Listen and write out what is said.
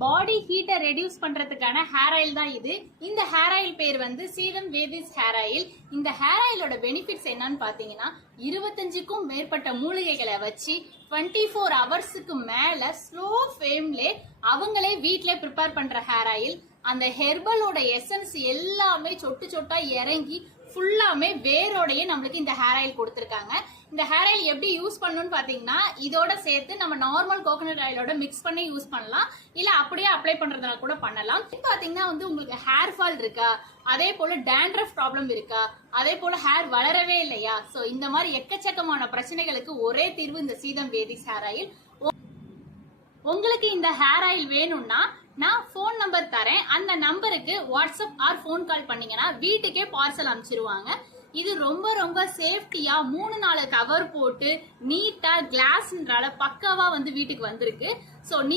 பாடி ஹீட்டை ரெடியூஸ் பண்றதுக்கான hair oil தான் இது. இந்த ஹேர் ஆயில் பேர் வந்து சீதம் வேதிஸ் ஹேர் ஆயில். இந்த ஹேர் ஆயிலோட பெனிஃபிட்ஸ் என்னன்னு பாத்தீங்கன்னா 25க்கும் மேற்பட்ட மூலிகைகளை வச்சு 24 ஹவர்ஸுக்கு மேல ஸ்லோ ஃப்ளேம்ல அவங்களே வீட்ல ப்ரிப்பேர் பண்ற ஹேர் ஆயில். அந்த ஹெர்பலோட எசன்ஸ் எல்லாமே சொட்டு சொட்டா இறங்கி ஃபுல்லாமே வேரோடையே நம்மளுக்கு இந்த ஹேர் ஆயில் கொடுத்துருக்காங்க. இந்த ஹேர் ஆயில் எப்படி யூஸ் பண்ணணும்னு பாத்தீங்கன்னா இதோட சேர்த்து நம்ம நார்மல் கோகனட் ஆயிலோட மிக்ஸ் பண்ணி யூஸ் பண்ணலாம், இல்ல அப்படியே அப்ளை பண்றதுனால கூட பண்ணலாம். பாத்தீங்கன்னா வந்து உங்களுக்கு ஹேர் ஃபால் இருக்கா, அதே போல டேண்ட்ரஃப் ப்ராப்ளம் இருக்கா, அதே போல ஹேர் வளரவே இல்லையா, சோ இந்த மாதிரி எக்கச்சக்கமான பிரச்சனைகளுக்கு ஒரே தீர்வு இந்த சீதம் வேதிஸ் ஹேர் ஆயில். உங்களுக்கு இந்த ஹேர் ஆயில் வேணும்னா நான் போன் நம்பர் தரேன், அந்த நம்பருக்கு வாட்ஸ்அப் ஆர் போன் கால் பண்ணீங்கன்னா வீட்டுக்கே பார்சல் அனுப்பிச்சிருவாங்க. இது ரொம்ப ரொம்ப சேஃப்டியா 3-4 கவர் போட்டு நீட்டா கிளாஸ்ன்றால பக்காவா வந்து வீட்டுக்கு வந்திருக்கு. சோ நீங்க